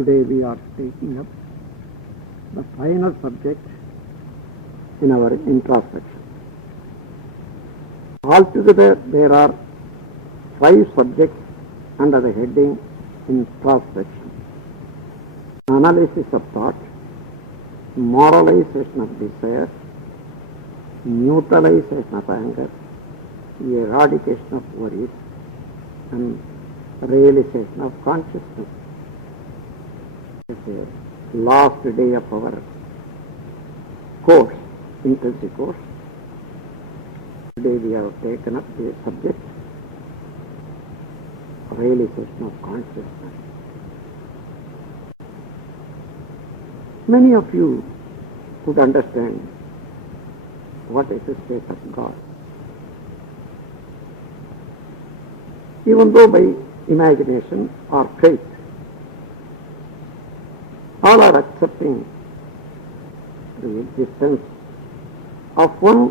Today we are taking up the final subject in our introspection. Altogether there are 5 subjects under the heading introspection: analysis of thought, moralization of desire, neutralization of anger, eradication of worries, and realization of consciousness. It's the last day of our course, intensive course. Today we have taken up the subject realization of consciousness. Many of you could understand what is the state of God. Even though by imagination or faith, all are accepting the existence of one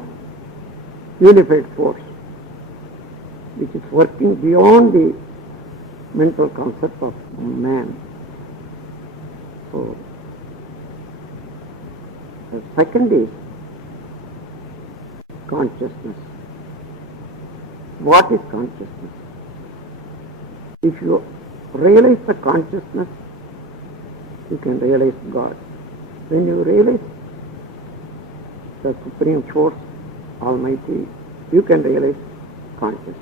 unified force which is working beyond the mental concept of man. So, the second is consciousness. What is consciousness? If you realize the consciousness, you can realize God. When you realize the Supreme Force, Almighty, you can realize consciousness.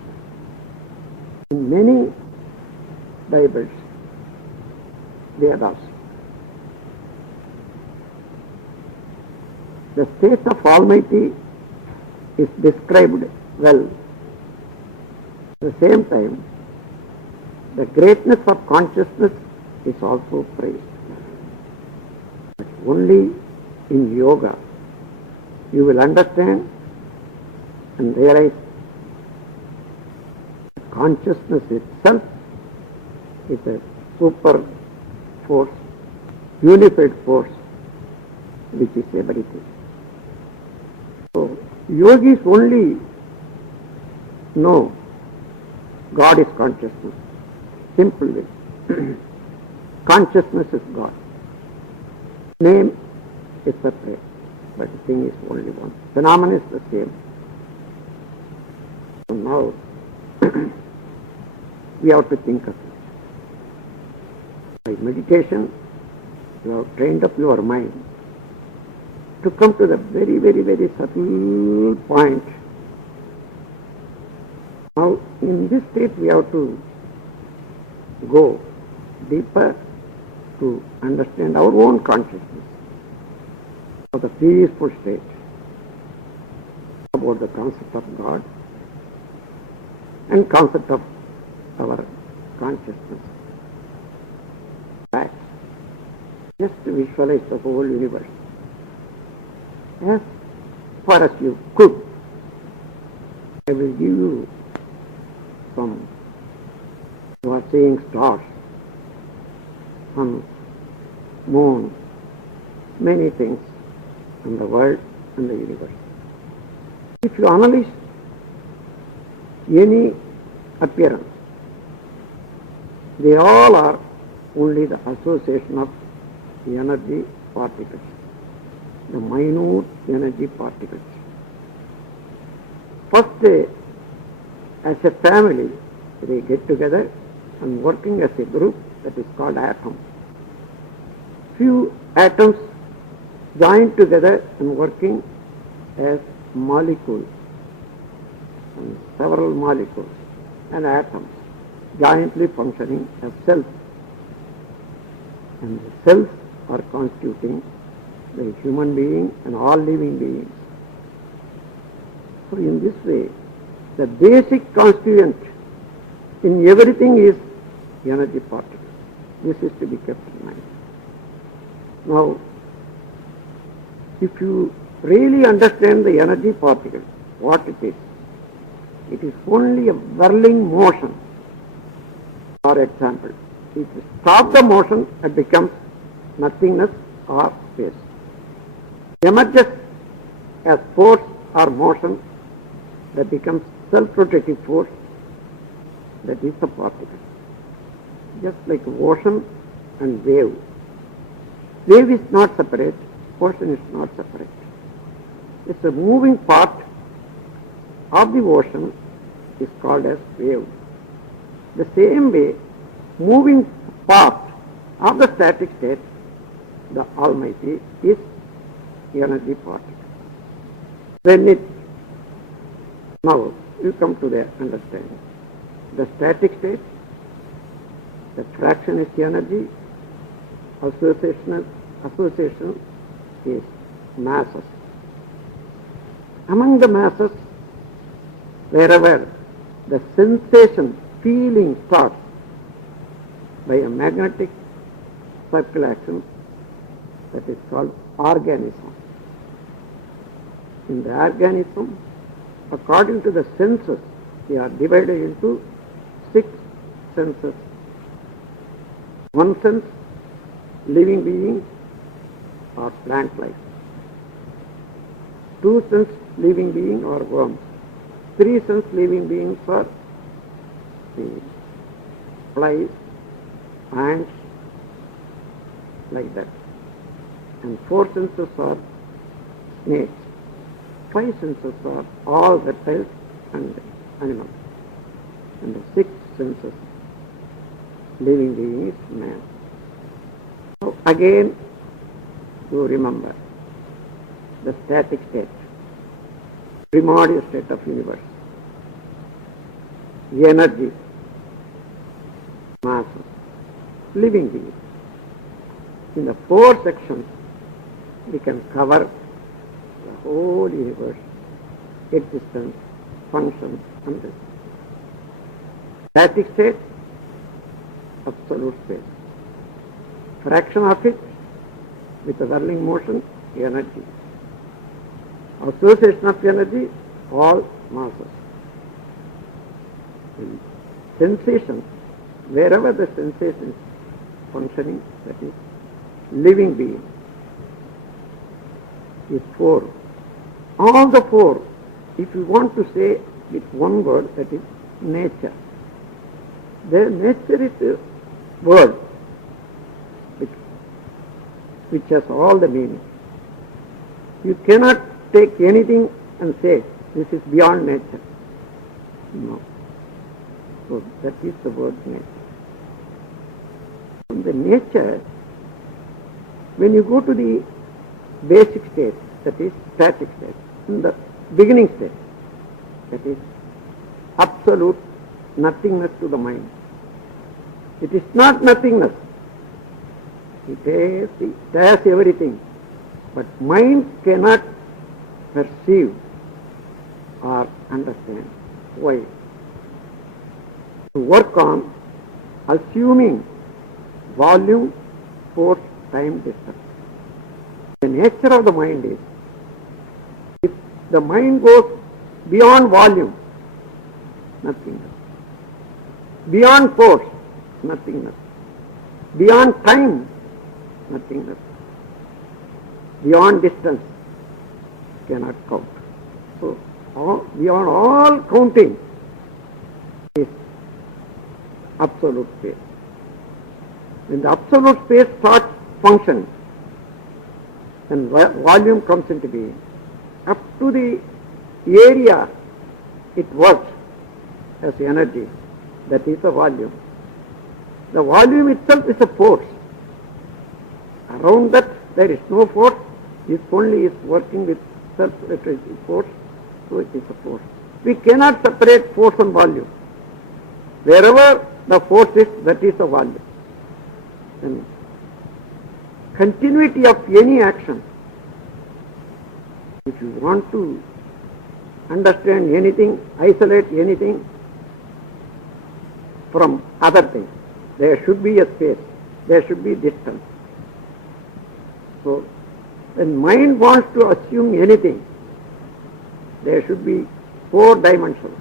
In many Bibles, Vedas, the state of Almighty is described well. At the same time, the greatness of consciousness is also praised. But only in yoga you will understand and realize that consciousness itself is a super force, unified force, which is everything. So, yogis only know God is consciousness. Simple way. Consciousness is God. Name is separate, but the thing is only one. Phenomenon is the same. So now we have to think of it. By meditation, you have trained up your mind to come to the very, very, very subtle point. Now, in this state, we have to go deeper to understand our own consciousness of the peaceful state, about the concept of God and concept of our consciousness. That just visualize the whole universe as far as you could. I will give you some. You are seeing stars, sun, moon, many things in the world and the universe. If you analyze any appearance, they all are only the association of the energy particles, the minute energy particles. First, as a family, they get together and working as a group that is called atom. Few atoms join together and working as molecules, and several molecules and atoms jointly functioning as cells. And the cells are constituting the human being and all living beings. So in this way, the basic constituent in everything is energy particles. This is to be kept in mind. Now, if you really understand the energy particle, what it is only a whirling motion. For example, if you stop the motion, it becomes nothingness or space. Emerges as force or motion, that becomes self-rotating force, that is the particle. Just like ocean and wave. Wave is not separate, ocean is not separate. It's a moving part of the ocean is called as wave. The same way, moving part of the static state, the Almighty, is energy particle. Now you come to the understanding. The static state, the fraction is energy, association is masses. Among the masses, wherever the sensation, feeling starts by a magnetic circle action, that is called organism. In the organism, according to the senses, they are divided into 6 senses. One sense, living beings or plant life. 2 sense, living being or worms. 3 sense, living beings are the flies, ants, like that. And 4 senses are snakes. 5 senses are all reptiles and animals. And the 6th senses, living being, is man. So again, you remember the static state, primordial state of universe, energy, mass, living beings. In the 4 sections, we can cover the whole universe, existence, function, and this. Static state, absolute space. Fraction of it with a whirling motion, energy. Association of energy, all masses. And sensation, wherever the sensation is functioning, that is living being, is 4. All the 4, if you want to say with one word, that is nature. The nature is a word which has all the meaning. You cannot take anything and say this is beyond nature. No. So that is the word nature. From the nature, when you go to the basic state, that is static state, in the beginning state, that is absolute nothingness to the mind. It is not nothingness. It has everything. But mind cannot perceive or understand. Why? To work on assuming volume, force, time, distance. The nature of the mind is, if the mind goes beyond volume, nothingness. Beyond force, nothingness. Beyond time, nothingness. Beyond distance, cannot count. So, beyond all counting is absolute space. When the absolute space starts functioning, then volume comes into being. Up to the area it works as energy, that is a volume. The volume itself is a force. Around that there is no force, it only is working with self-referential force, so it is a force. We cannot separate force and volume. Wherever the force is, that is a volume. And continuity of any action, if you want to understand anything, isolate anything from other things, there should be a space, there should be distance. So, when mind wants to assume anything, there should be 4 dimensions: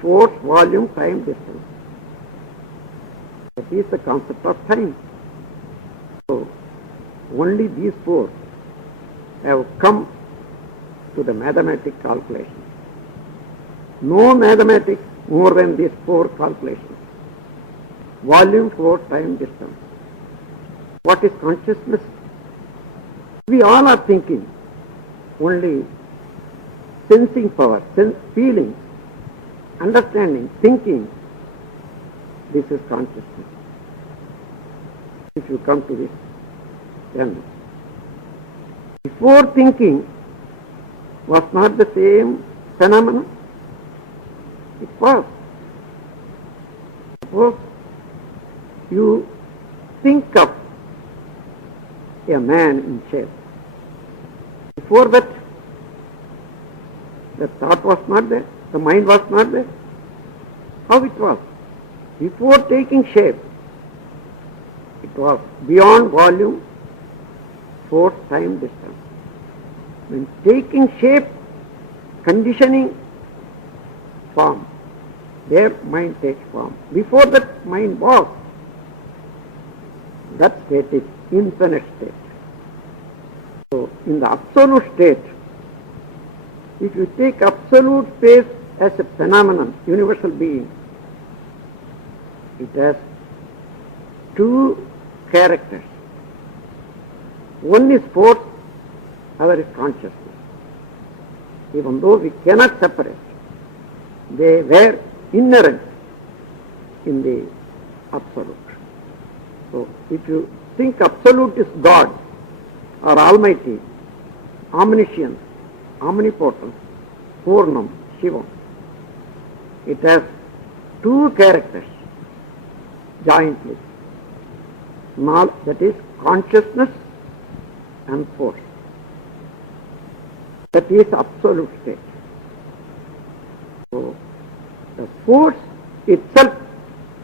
force, volume, time, distance. That is the concept of time. So, only these 4 have come to the mathematical calculation. No mathematics more than these 4 calculations. volume, force, time, distance. What is consciousness? We all are thinking, only sensing power, feelings, understanding, thinking. This is consciousness. If you come to this, then before thinking was not the same phenomenon. It was. Suppose you think of a man in shape. Before that, the thought was not there, the mind was not there. How it was? Before taking shape, it was beyond volume, force, time, distance. When taking shape, conditioning, form, their mind takes form. Before that, mind was. That state is infinite state. So, in the absolute state, if you take absolute space as a phenomenon, universal being, it has two characters. One is force, other is consciousness. Even though we cannot separate, they were inherent in the absolute. So, if you think absolute is God or Almighty, omniscience, omnipotent, Purnam, Shivam, it has two characters jointly. That is consciousness and force. That is absolute state. So, the force itself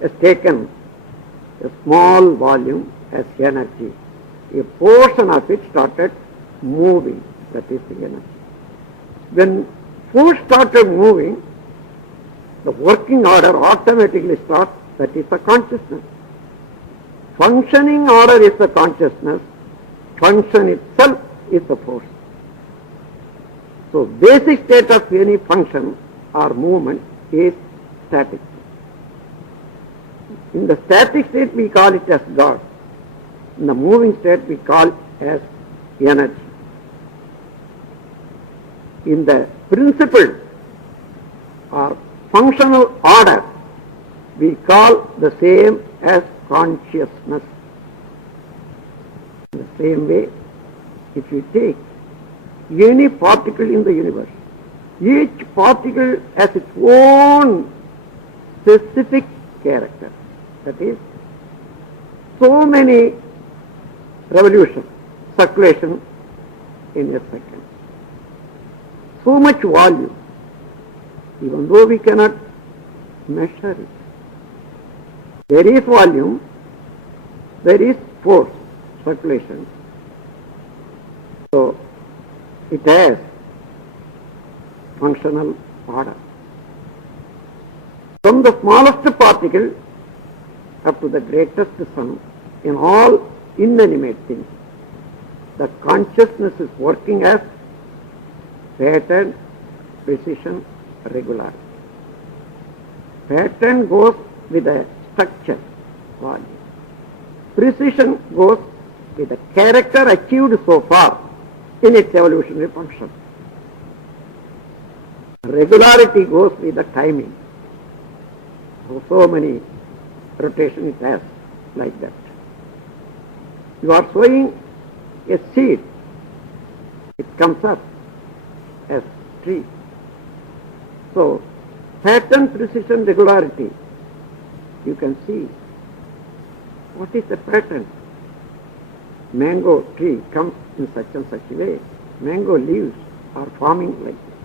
has taken a small volume as energy. A portion of it started moving, that is the energy. When force started moving, the working order automatically starts, that is the consciousness. Functioning order is the consciousness, function itself is the force. So, basic state of any function or movement is static. In the static state we call it as God. In the moving state we call it as energy. In the principle or functional order we call the same as consciousness. In the same way, if you take any particle in the universe, each particle has its own specific character. That is, so many revolutions, circulation in a second. So much volume, even though we cannot measure it. There is volume, there is force, circulation. So, it has functional order. From the smallest particle up to the greatest sum, in all inanimate things, the consciousness is working as pattern, precision, regularity. Pattern goes with a structure, volume. Precision goes with the character achieved so far in its evolutionary function. Regularity goes with the timing. So many rotations it has, like that. You are sowing a seed, it comes up as tree. So, pattern, precision, regularity, you can see what is the pattern. Mango tree comes in such and such a way. Mango leaves are forming like this.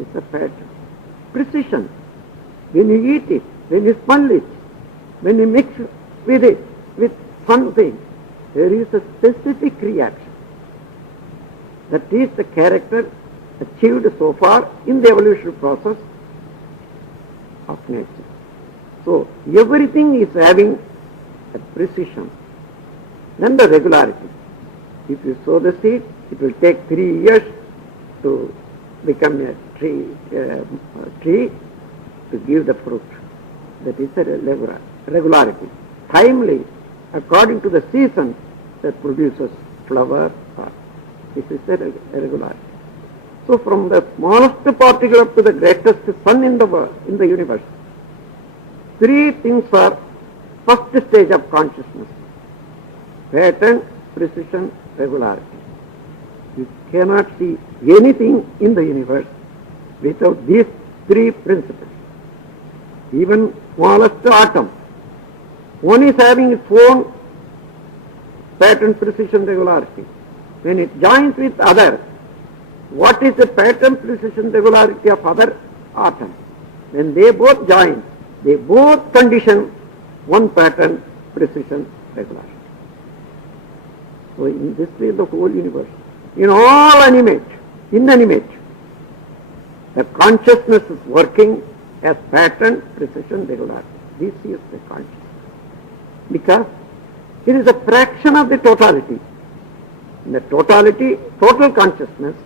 It's a pattern. Precision, when you eat it, when you smell it, when you mix with it, with something, there is a specific reaction. That is the character achieved so far in the evolutionary process of nature. So, everything is having a precision. Then the regularity. If you sow the seed, it will take 3 years to become a tree to give the fruit. That is the regularity. timely, according to the season, that produces flower. This is the regularity. So from the smallest particle up to the greatest sun in the universe, three things are first stage of consciousness: pattern, precision, regularity. You cannot see anything in the universe without these three principles. Even smallest atom, one is having its own pattern, precision, regularity. When it joins with other, what is the pattern, precision, regularity of other atom? When they both join, they both condition one pattern, precision, regularity. So in this way the whole universe, in all animate, inanimate, the consciousness is working as pattern, precision, regularity. This is the consciousness. Because it is a fraction of the totality. In the totality, total consciousness,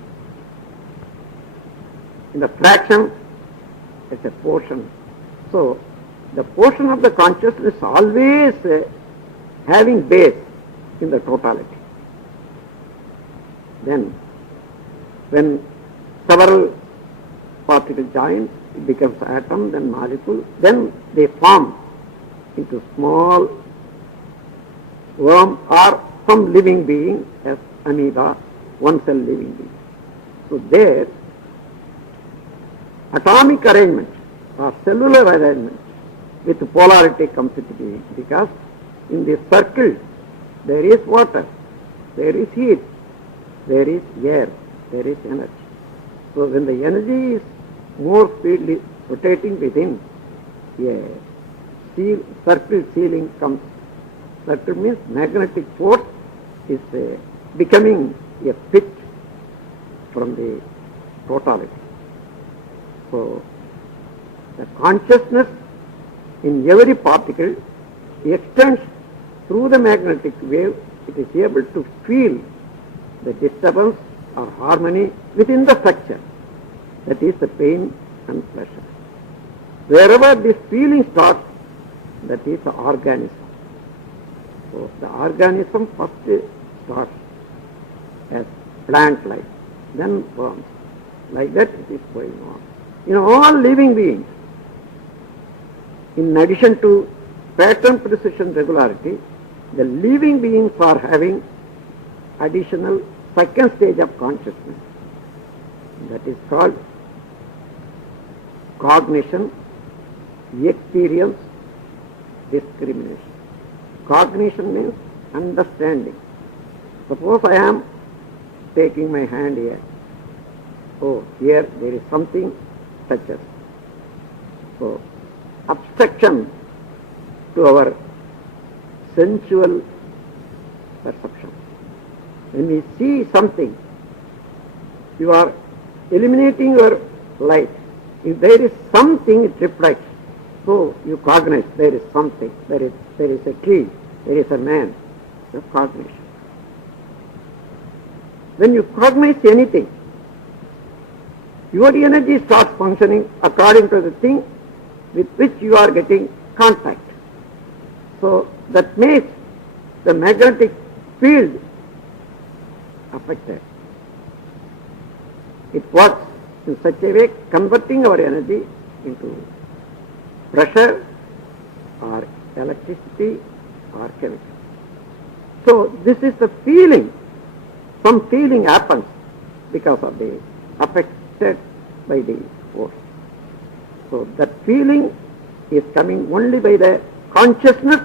in the fraction, it's a portion. So the portion of the consciousness always having base in the totality. Then when several particles join, it becomes atom, then molecule, then they form into small worm or some living being as amoeba, one cell living being. So there, atomic arrangement or cellular arrangement with polarity comes into being, because in this circle there is water, there is heat, there is air, there is energy. So when the energy is more speedily rotating within, a circle ceiling comes. Circle means magnetic force is becoming a fit from the totality. So the consciousness in every particle extends through the magnetic wave. It is able to feel the disturbance or harmony within the structure. That is the pain and pleasure. Wherever this feeling starts, that is the organism. So the organism first starts as plant life, then worms. Like that it is going on. In all living beings, in addition to pattern, precision, regularity, the living beings are having additional second stage of consciousness. That is called cognition, experience, discrimination. Cognition means understanding. Suppose I am taking my hand here. Oh, here there is something touches. So, abstraction to our sensual perception. When we see something, you are eliminating your light. If there is something, it reflects. So you cognize there is something, there is a tree, there is a man. That's cognition. When you cognize anything, your energy starts functioning according to the thing with which you are getting contact. So that makes the magnetic field affected. It works in such a way, converting our energy into pressure or electricity or chemical. So this is the feeling. Some feeling happens because of the affected by the force. So that feeling is coming only by the consciousness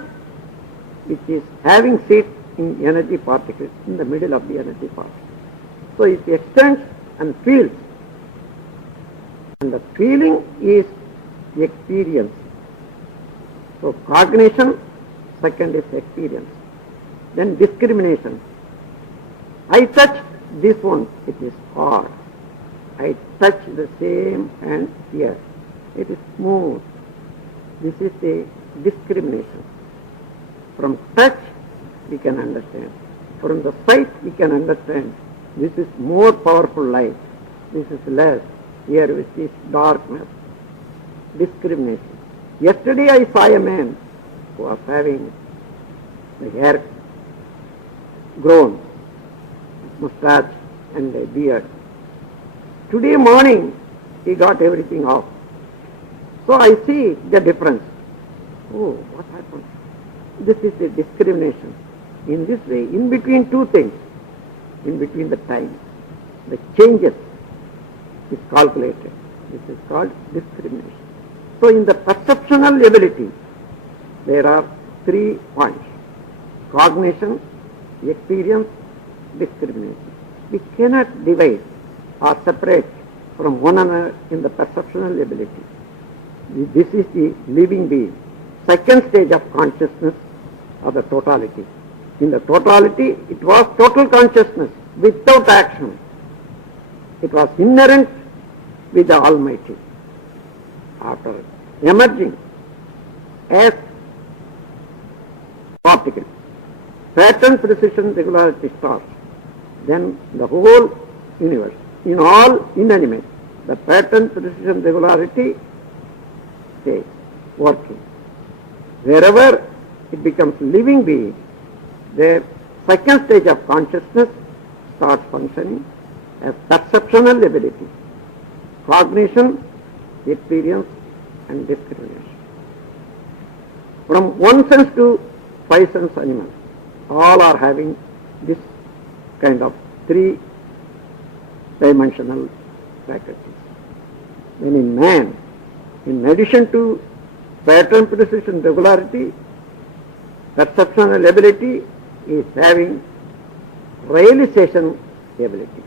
which is having seat in energy particles, in the middle of the energy particle. So it extends and feels. And the feeling is experience. So cognition, second is experience. Then discrimination. I touch this one, it is hard. I touch the same hand here. It is smooth. This is the discrimination. From touch we can understand. From the sight we can understand. This is more powerful light. This is less. Here which is darkness. Discrimination. Yesterday I saw a man who was having the hair grown, mustache and a beard. Today morning he got everything off. So I see the difference. Oh, what happened? This is the discrimination. In this way, in between two things, in between the time, the changes is calculated. This is called discrimination. So in the perceptual ability, there are 3 points: cognition, experience, discrimination. We cannot divide or separate from one another in the perceptual ability. This is the living being. Second stage of consciousness of the totality. In the totality, it was total consciousness without action. It was inherent with the Almighty. After emerging as particle, pattern, precision, regularity stars, then the whole universe, in all inanimate, the pattern, precision, regularity stays working. Wherever it becomes living being, their second stage of consciousness starts functioning as perceptual ability, cognition, experience and discrimination. From one sense to five sense animals, all are having this kind of 3-dimensional faculties. Then in man, in addition to pattern, precision, regularity, perceptual ability is having realization ability.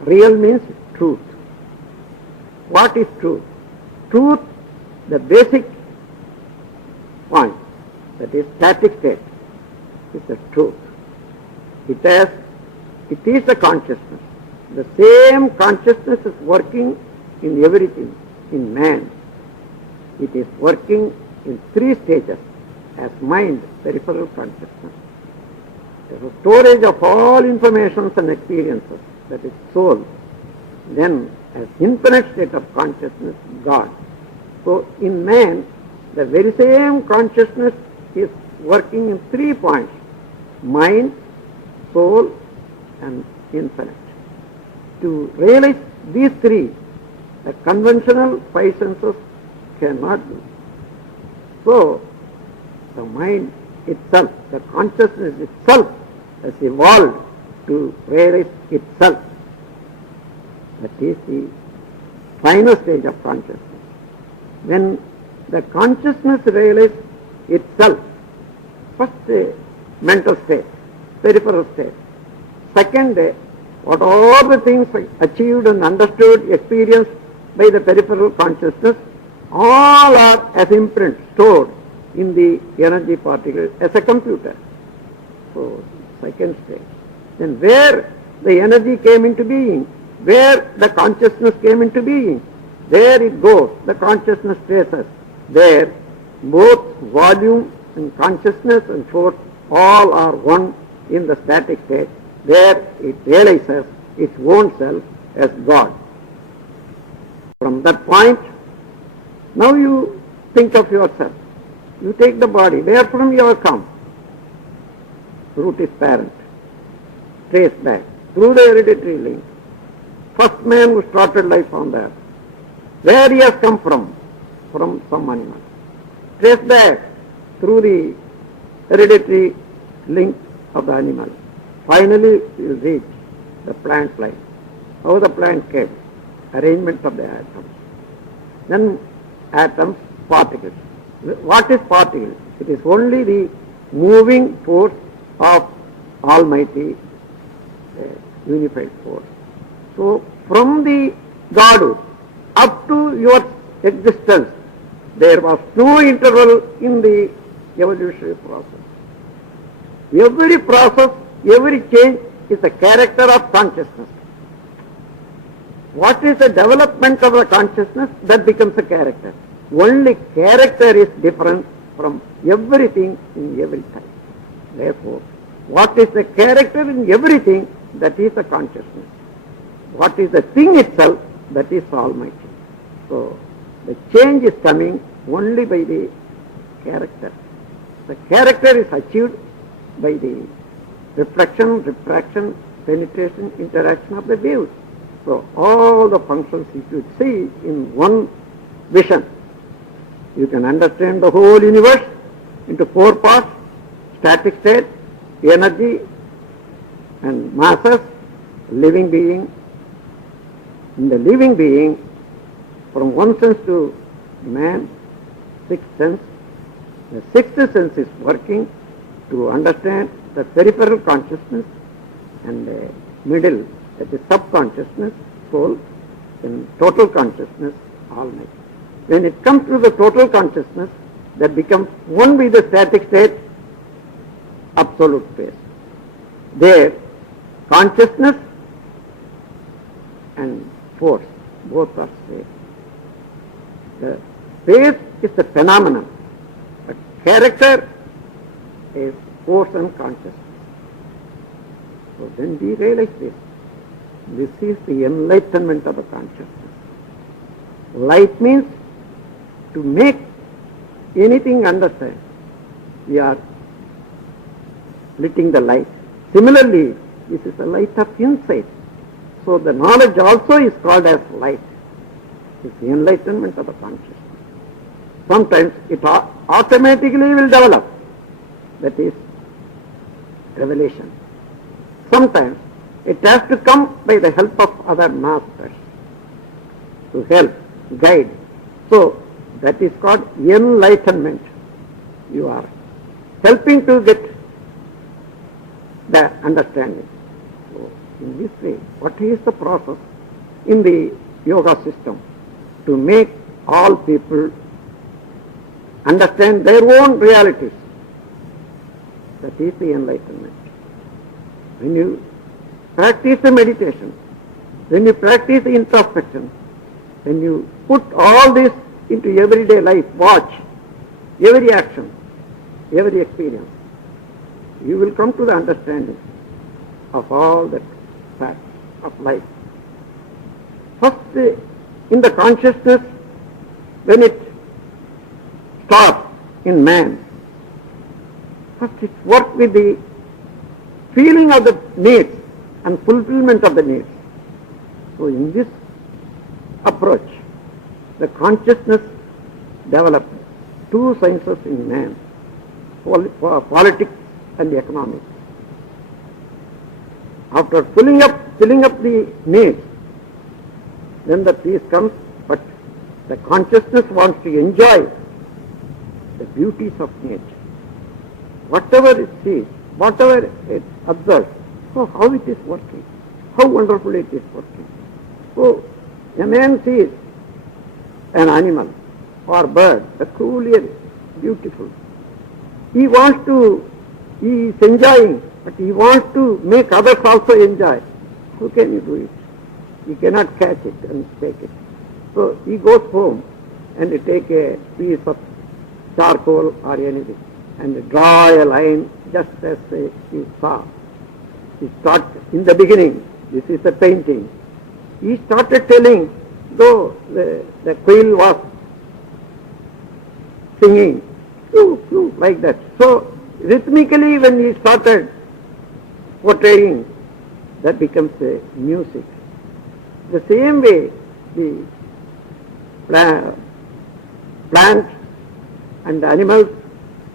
Real means truth. What is truth? Truth, the basic point, that is static state, is the truth. It is the consciousness. The same consciousness is working in everything, in man. It is working in 3 stages as mind, peripheral consciousness. There is a storage of all informations and experiences, that is soul. Then as infinite state of consciousness, God. So in man, the very same consciousness is working in 3 points: mind, soul and infinite. To realize these 3, the conventional 5 senses cannot do. So the mind itself, the consciousness itself has evolved to realize itself. That is the final stage of consciousness. When the consciousness realizes itself, first mental state, peripheral state. Second, what all the things achieved and understood, experienced by the peripheral consciousness, all are as imprint stored in the energy particle as a computer. So, second stage. Then where the energy came into being, where the consciousness came into being, there it goes, the consciousness traces. There, both volume and consciousness and force all are one in the static state. There it realizes its own self as God. From that point, now you think of yourself. You take the body, where from you have come? Root is parent. Trace back through the hereditary link. First man who started life on the earth. Where he has come from? From some animal. Trace back through the hereditary link of the animal. Finally you reach the plant life. How the plant came? Arrangement of the atoms. Then atoms, particles. What is particle? It is only the moving force of Almighty unified force. So from the Godhood up to your existence, there was no interval in the evolutionary process. Every process, every change is a character of consciousness. What is the development of the consciousness? That becomes a character. Only character is different from everything in every time. Therefore, what is the character in everything? That is the consciousness. What is the thing itself? That is Almighty. So, the change is coming only by the character. The character is achieved by the reflection, refraction, penetration, interaction of the waves. So all the functions if you see in one vision, you can understand the whole universe into four parts: static state, energy and masses, living being. In the living being, from one sense to man, sixth sense, the sixth sense is working to understand the peripheral consciousness and the middle, that is subconsciousness, soul, and total consciousness, all-night. When it comes to the total consciousness, that becomes one with the static state, absolute space. There, consciousness and force, both are same. The space is the phenomenon, but character is force and consciousness. So then we realize this. This is the enlightenment of the consciousness. Light means to make anything understand. We are letting the light. Similarly, this is the light of insight. So the knowledge also is called as light. It's the enlightenment of the consciousness. Sometimes it automatically will develop. That is revelation. Sometimes it has to come by the help of other masters to help, guide. So that is called enlightenment. You are helping to get the understanding. So in this way, what is the process in the yoga system to make all people understand their own realities? That is the enlightenment. When you practice the meditation, when you practice the introspection, when you put all this into everyday life, watch every action, every experience, you will come to the understanding of all the facts of life. First, in the consciousness, when it starts in man, first it works with the feeling of the needs and fulfillment of the needs. So in this approach, the consciousness develops two sciences in man, politics and economics. After filling up the needs, then the peace comes, but the consciousness wants to enjoy the beauties of nature. Whatever it sees, whatever it observes, so how it is working, how wonderfully it is working. So a man sees an animal or bird, peculiar, beautiful. He is enjoying, but he wants to make others also enjoy. How can you do it? He cannot catch it and take it. So he goes home and he take a piece of charcoal or anything and draw a line just as he saw. He starts in the beginning, this is a painting. He started telling, though the quail was singing, like that. So rhythmically when he started portraying, that becomes a music. The same way the plants and the animals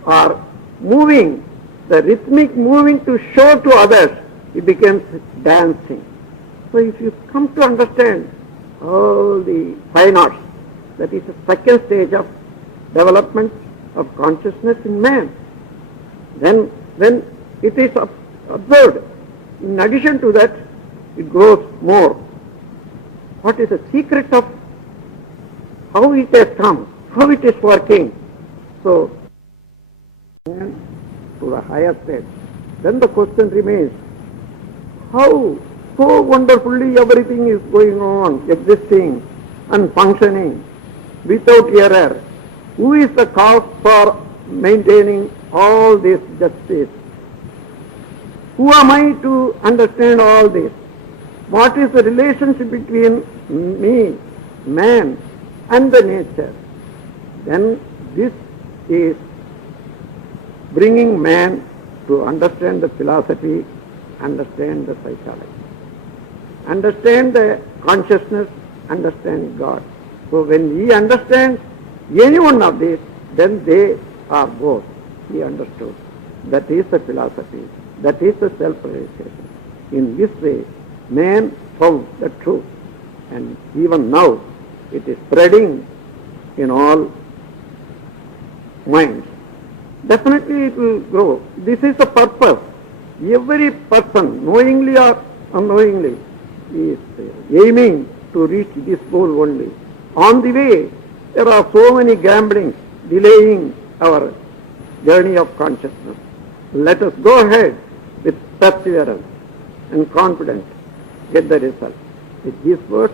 are moving, the rhythmic moving to show to others, it becomes dancing. So if you come to understand all the fine arts, that is the second stage of development of consciousness in man, then when it is observed, in addition to that, it grows more. What is the secret of how it has come, how it is working? So, to the higher stage, then the question remains, how so wonderfully everything is going on, existing and functioning without error? Who is the cause for maintaining all this justice? Who am I to understand all this? What is the relationship between me, man, and the nature? Then this is bringing man to understand the philosophy, understand the psychology, understand the consciousness, understand God. So when he understands any one of these, then they are both. He understood. That is the philosophy. That is the self-realization. In this way, man found the truth. And even now, it is spreading in all minds. Definitely it will grow. This is the purpose. Every person, knowingly or unknowingly, is aiming to reach this goal only. On the way, there are so many gamblings delaying our journey of consciousness. Let us go ahead with perseverance and confidence, get the result. With these words,